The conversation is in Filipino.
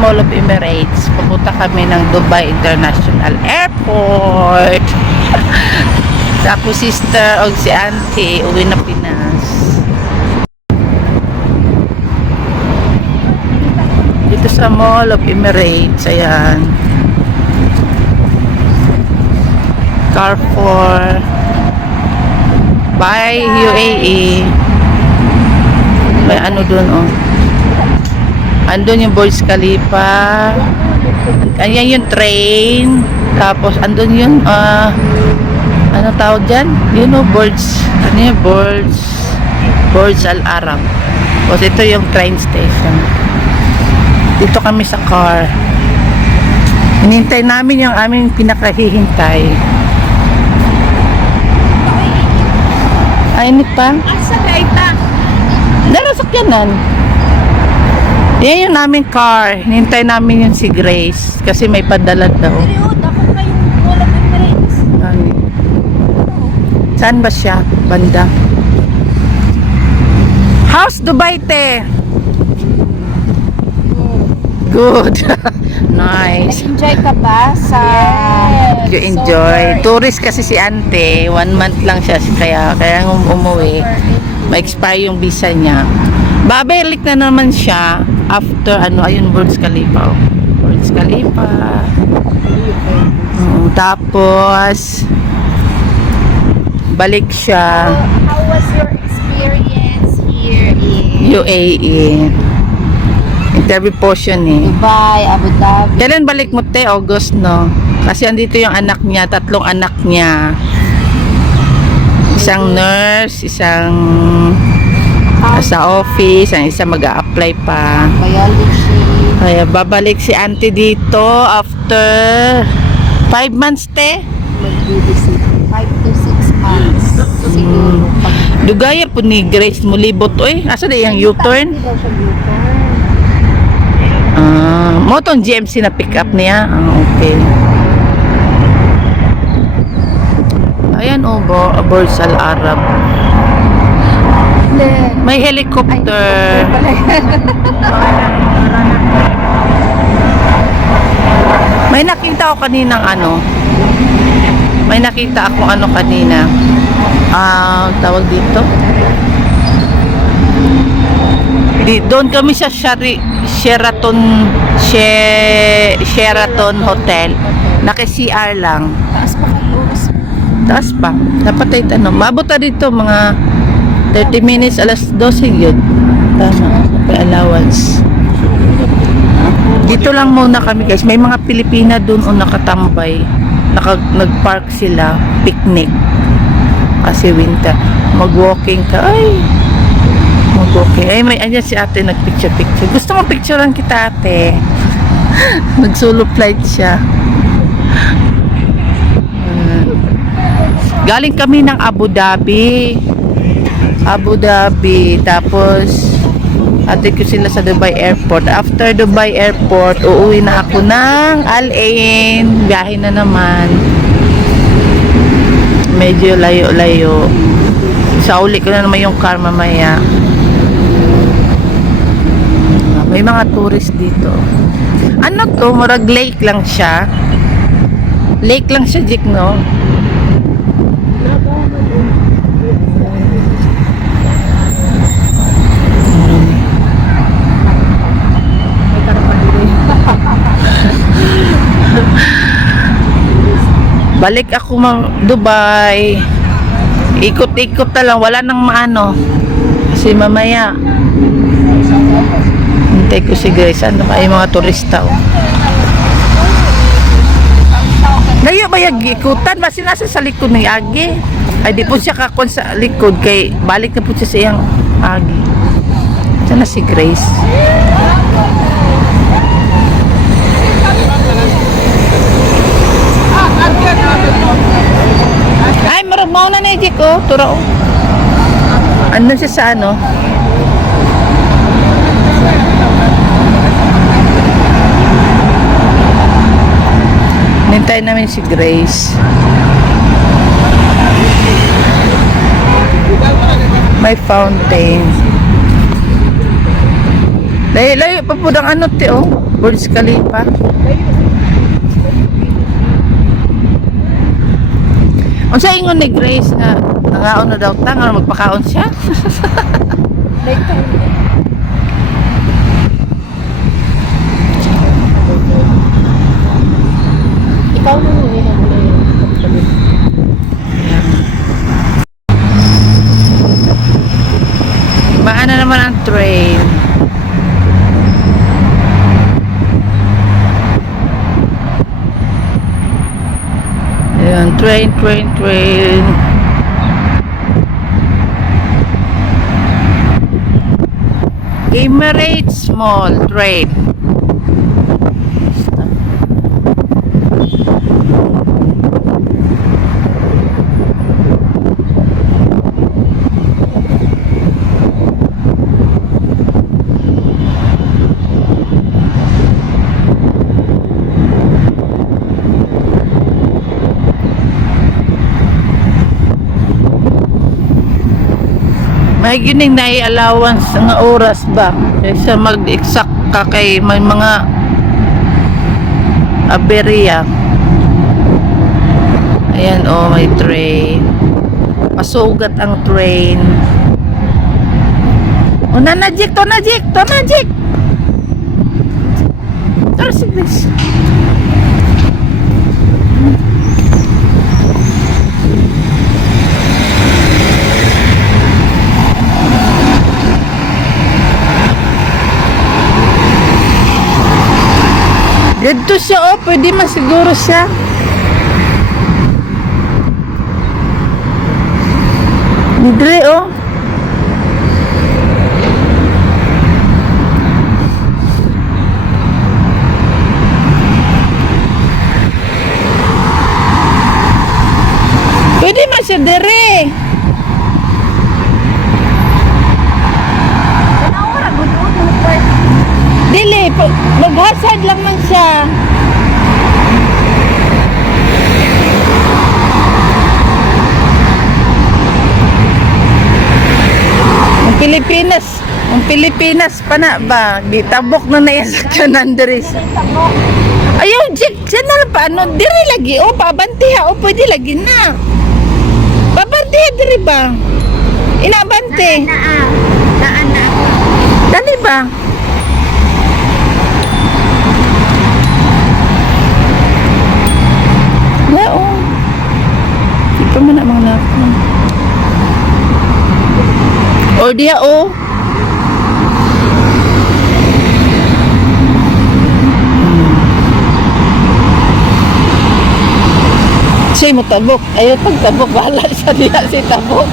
Mall of Emirates. Pupunta kami ng Dubai International Airport. Tapos sister o si auntie uwi na Pinas. Dito sa Mall of Emirates. Ayan. Carrefour by UAE. May ano dun, oh. Andun yung Burj Khalifa. Ayan yung train. Tapos andun yung ano tawag dyan? Yun o, ano yung Burj Al Arab. Tapos ito yung train station. Dito kami sa car. Hinintay namin yung aming pinakahihintay. Ay, init pa? Asa gaita? Darasakyanan. Yan yung naming car. Hinintay namin yung si Grace. Kasi may padala daw. Period, ako kayong Mall of Emirates. Ay. Saan ba siya? Banda. How's Dubai, te? Good. Nice. Enjoy ka ba sa... You enjoy. Tourist kasi si ante. 1 month lang siya. Kaya umuwi. Ma-expire yung visa niya. Babalik na naman siya after ayun, Burj Khalifa. Burj Khalifa. Tapos balik siya. How was your experience here in UAE. Interview po siya Dubai, Abu Dhabi? Kailan balik mo, te? August, no? Kasi andito yung anak niya, 3 anak niya. Isang nurse, isang sa office, ang isa mag-a-apply pa. Biology. Kaya babalik si auntie dito after 5 months, te. Mag-visit 5 to 6 months. Siguro. Dugaya po ni Grace mo libot, oy. Asa na yung U-turn? Hindi daw siya U-turn. Mo tong GMC na pick up niya. Okay. Ayan, Burj Al Arab. May helicopter. May nakita ako kaninang May nakita ako kanina. Tawag dito. Doon kami sa Sheraton Hotel. Naka-CR lang. Taas pa kayo oras. Taas pa. Dapat ay mabot na dito mga 30 minutes, alas 12 yun. Tama. May allowance. Dito lang muna kami, guys. May mga Pilipina doon nakatambay. Nag-park sila. Picnic. Kasi winter. Mag-walking ka. Mag-walking. May andyan si ate nag-picture. Gusto mo picturean kita, ate? Nag-solo flight siya. Galing kami ng Abu Dhabi. Tapos ate ko sila sa Dubai Airport. After Dubai Airport, uuwi na ako ng Al Ain. Biyahe na naman. Medyo layo-layo. Sauli ko na naman yung car mamaya. May mga tourist dito. Ano to? Murag lake lang siya. Lake lang siya, Jik, no? Balik ako Dubai. Ikot-ikot na lang. Wala nang maano. Kasi mamaya hintay ko si Grace. Ano ba yung mga turista, Layo ba yung ikutan? Basi nasa sa likod ng Agi. Ay di po siya kakon sa likod. Kay balik na po siya sa iyang Agi. Diyan na si Grace. Ay, marag mauna na yung ko. Tura, Ano siya sa Nintay namin si Grace. May fountain. Layo pa po ang ano te oh. Burj Khalifa. Unsa ingon ni Grace nga nangaon na daw ta nga magpakaon siya? Like time. Ikaw na mo yun ang pagpalit. Maana naman ang train. Ayan, train. Emirates Mall train. May gining na allowance nga oras ba kaysa mag-exact ka kay may mga aberya. Ayan oh, may train. Pasugat ang train. O nanajik. Tara si Grace. Dito siya oh, pwede masiguro siya. Didre oh. Pwede man siya dire. Ora, gudod mo pa. Dili, maghasad lang man siya. Ang Pilipinas pa na ba? Gitabok na naisakyan Andres. Ayaw, Jik, siya na lang pa, ano, diri lagi, o, pabantiha, o, pwede lagi na. Pabantiha, diri ba? Inabante. Naan na ako. Dali ba? Wala, o. Ito mo na mga lapon. O, diya, o. Siya mo tabok. Ayaw pagtabok. Bahala sa diya si tabok.